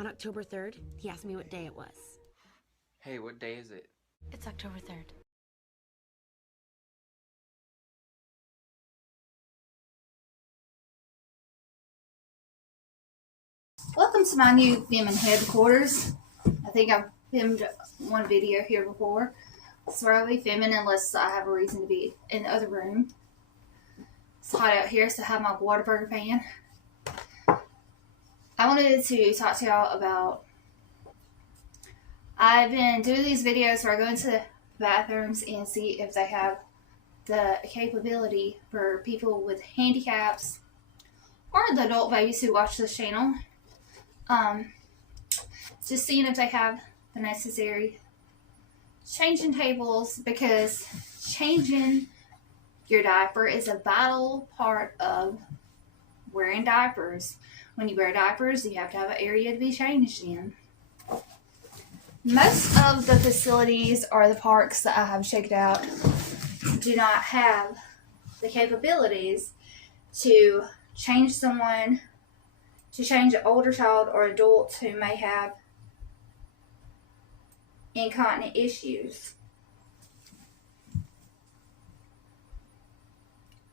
On October 3rd, he asked me what day it was. Hey, what day is it? It's October 3rd. Welcome to my new filming headquarters. I think I've filmed one video here before. So I'll be filming unless I have a reason to be in the other room. It's hot out here, so I have my Whataburger fan. I wanted to talk to y'all about, I've been doing these videos where I go into bathrooms and see if they have the capability for people with handicaps or the adult babies who watch this channel. Just seeing if they have the necessary changing tables, because changing your diaper is a vital part of wearing diapers. When you wear diapers, you have to have an area to be changed in. Most of the facilities or the parks that I have checked out do not have the capabilities to change someone, to change an older child or adult who may have incontinent issues.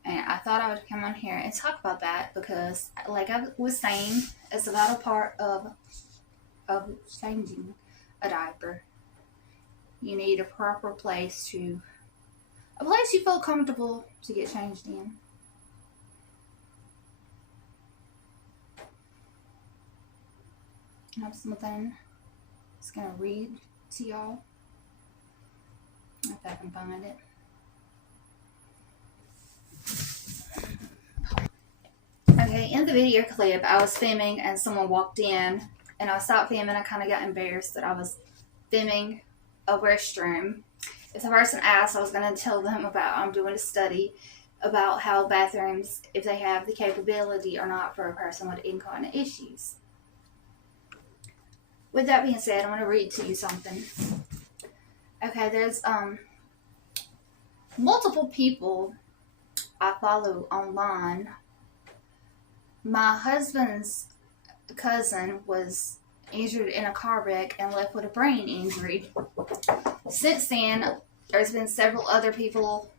And I thought I would come on here and talk about that because, like I was saying, it's a vital part of changing a diaper. You need a proper place you feel comfortable to get changed in. I have something I'm just gonna read to y'all, if I can find it. Okay, in the video clip, I was filming and someone walked in, and I stopped filming. I kind of got embarrassed that I was filming a restroom. If the person asked, I was going to tell them about, I'm doing a study about how bathrooms, if they have the capability or not for a person with incontinent issues. With that being said, I'm going to read to you something. Okay, there's multiple people I follow online. My husband's cousin was injured in a car wreck and left with a brain injury. Since then, there's been several other people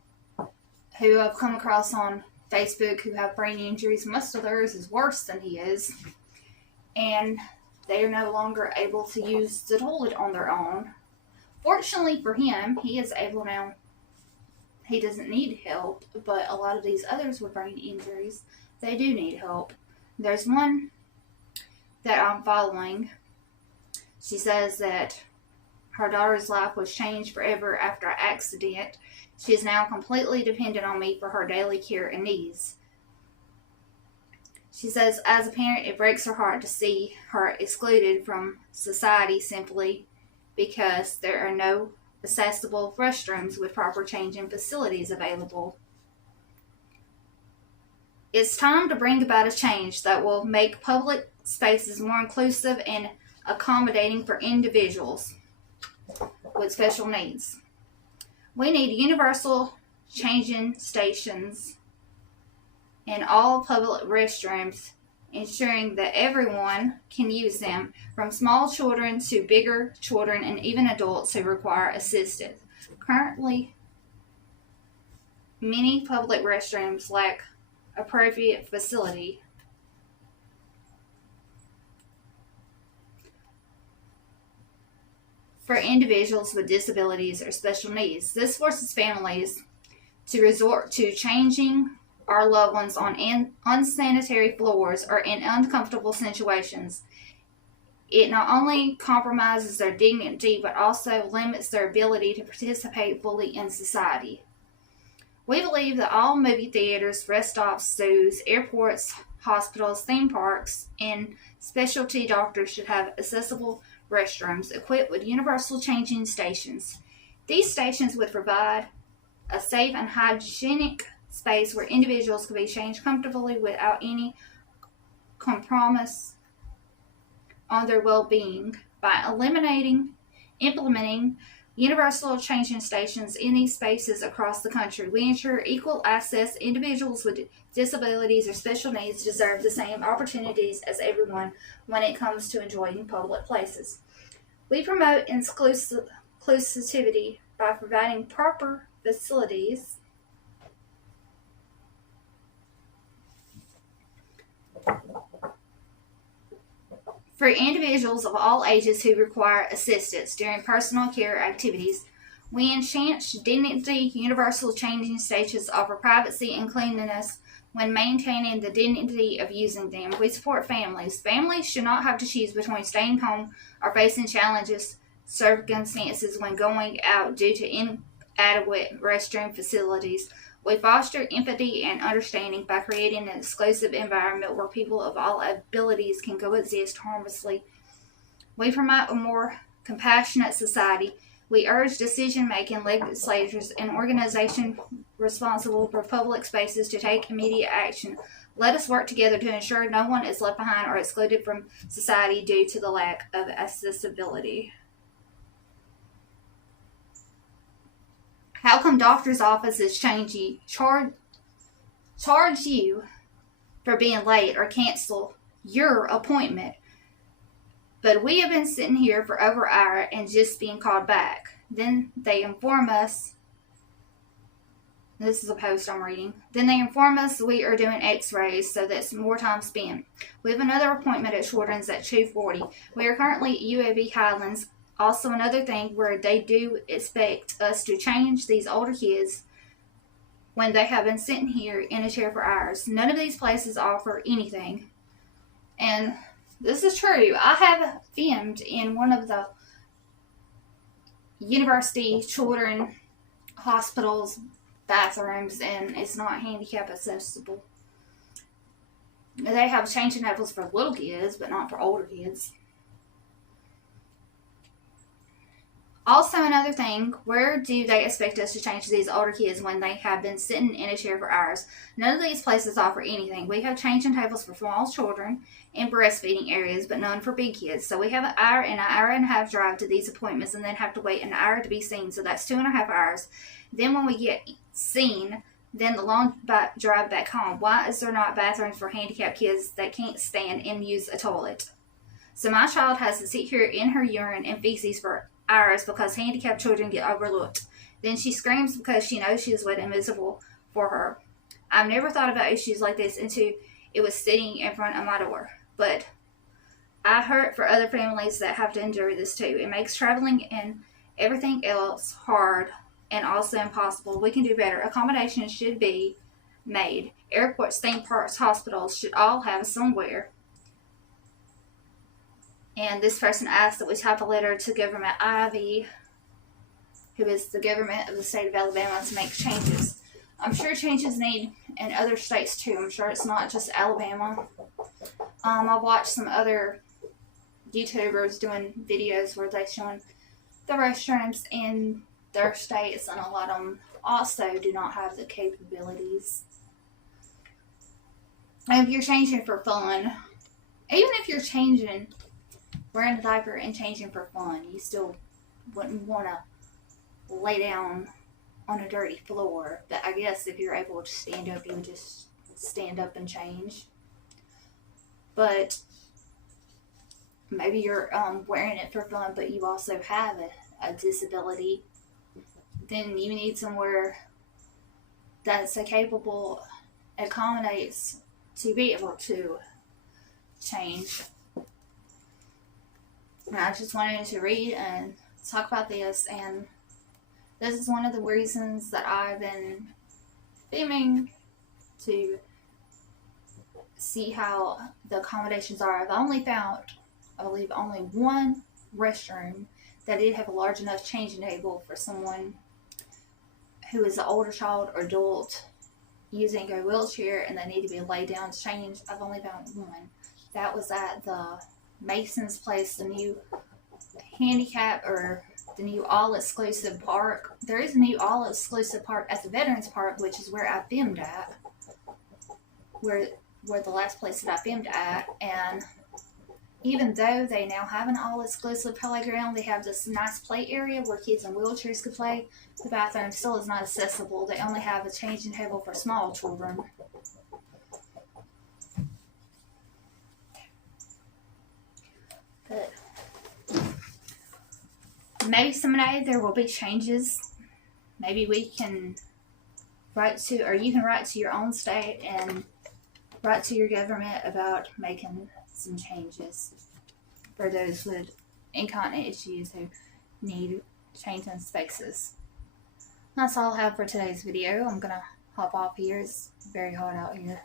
who I've come across on Facebook who have brain injuries. Most of theirs is worse than he is. And they are no longer able to use the toilet on their own. Fortunately for him, he is able now. He doesn't need help, but a lot of these others with brain injuries, they do need help. There's one that I'm following. She says that her daughter's life was changed forever after an accident. She is now completely dependent on me for her daily care and needs. She says, as a parent, it breaks her heart to see her excluded from society simply because there are no accessible restrooms with proper changing facilities available. It's time to bring about a change that will make public spaces more inclusive and accommodating for individuals with special needs. We need universal changing stations in all public restrooms, ensuring that everyone can use them, from small children to bigger children and even adults who require assistance. Currently, many public restrooms lack appropriate facility for individuals with disabilities or special needs. This forces families to resort to changing our loved ones on unsanitary floors or in uncomfortable situations. It not only compromises their dignity, but also limits their ability to participate fully in society. We believe that all movie theaters, rest stops, zoos, airports, hospitals, theme parks, and specialty doctors should have accessible restrooms equipped with universal changing stations. These stations would provide a safe and hygienic space where individuals can be changed comfortably without any compromise on their well-being. By implementing universal changing stations in these spaces across the country. We ensure equal access. Individuals with disabilities or special needs deserve the same opportunities as everyone when it comes to enjoying public places. We promote inclusivity by providing proper facilities for individuals of all ages who require assistance during personal care activities. We enhance dignity. Universal changing stations offer privacy and cleanliness when maintaining the dignity of using them. We support families. Families should not have to choose between staying home or facing challenges circumstances when going out due to inadequate restroom facilities. We foster empathy and understanding by creating an exclusive environment where people of all abilities can coexist harmlessly. We promote a more compassionate society. We urge decision-making legislators and organizations responsible for public spaces to take immediate action. Let us work together to ensure no one is left behind or excluded from society due to the lack of accessibility. How come doctor's offices charge you for being late or cancel your appointment? But we have been sitting here for over an hour and just being called back. Then they inform us, this is a post I'm reading, then they inform us we are doing x-rays, so that's more time spent. We have another appointment at Children's at 2:40. We are currently at UAB Highlands. Also another thing where they do expect us to change these older kids when they have been sitting here in a chair for hours. None of these places offer anything. And this is true. I have filmed in one of the university children hospitals bathrooms, and it's not handicap accessible. They have changing tables for little kids, but not for older kids. Also, another thing, where do they expect us to change these older kids when they have been sitting in a chair for hours? None of these places offer anything. We have changing tables for small children and breastfeeding areas, but none for big kids. So we have an hour and a half drive to these appointments and then have to wait an hour to be seen. So that's 2.5 hours. Then when we get seen, then the long drive back home. Why is there not bathrooms for handicapped kids that can't stand and use a toilet? So my child has to sit here in her urine and feces for hours because handicapped children get overlooked. Then she screams because she knows she is wet and miserable for her. I've never thought about issues like this until it was sitting in front of my door. But I hurt for other families that have to endure this too. It makes traveling and everything else hard and also impossible. We can do better. Accommodations should be made. Airports, theme parks, hospitals should all have somewhere. And this person asked that we type a letter to Government Ivy, who is the government of the state of Alabama, to make changes. I'm sure changes need in other states too. I'm sure it's not just Alabama. I've watched some other YouTubers doing videos where they're showing the restrooms in their states, and a lot of them also do not have the capabilities. And if you're changing for fun, even if you're changing, wearing a diaper and changing for fun, you still wouldn't want to lay down on a dirty floor. But I guess if you're able to stand up, you would just stand up and change. But maybe you're wearing it for fun, but you also have a disability. Then you need somewhere that's capable, accommodates to be able to change. And I just wanted to read and talk about this, and this is one of the reasons that I've been filming, to see how the accommodations are. I've only found, I believe, only one restroom that did have a large enough changing table for someone who is an older child or adult using a wheelchair and they need to be laid down to change. I've only found one. That was at the Mason's place, the new handicap, or the new all-exclusive park. There is a new all-exclusive park at the Veterans Park, which is where I filmed at. Where the last place that I filmed at. And even though they now have an all-exclusive playground, they have this nice play area where kids in wheelchairs could play. The bathroom still is not accessible. They only have a changing table for small children. But maybe someday there will be changes. Maybe we can write to, or you can write to your own state and write to your government about making some changes for those with incontinent issues who need changing spaces. That's all I have for today's video. I'm gonna hop off here. It's very hot out here.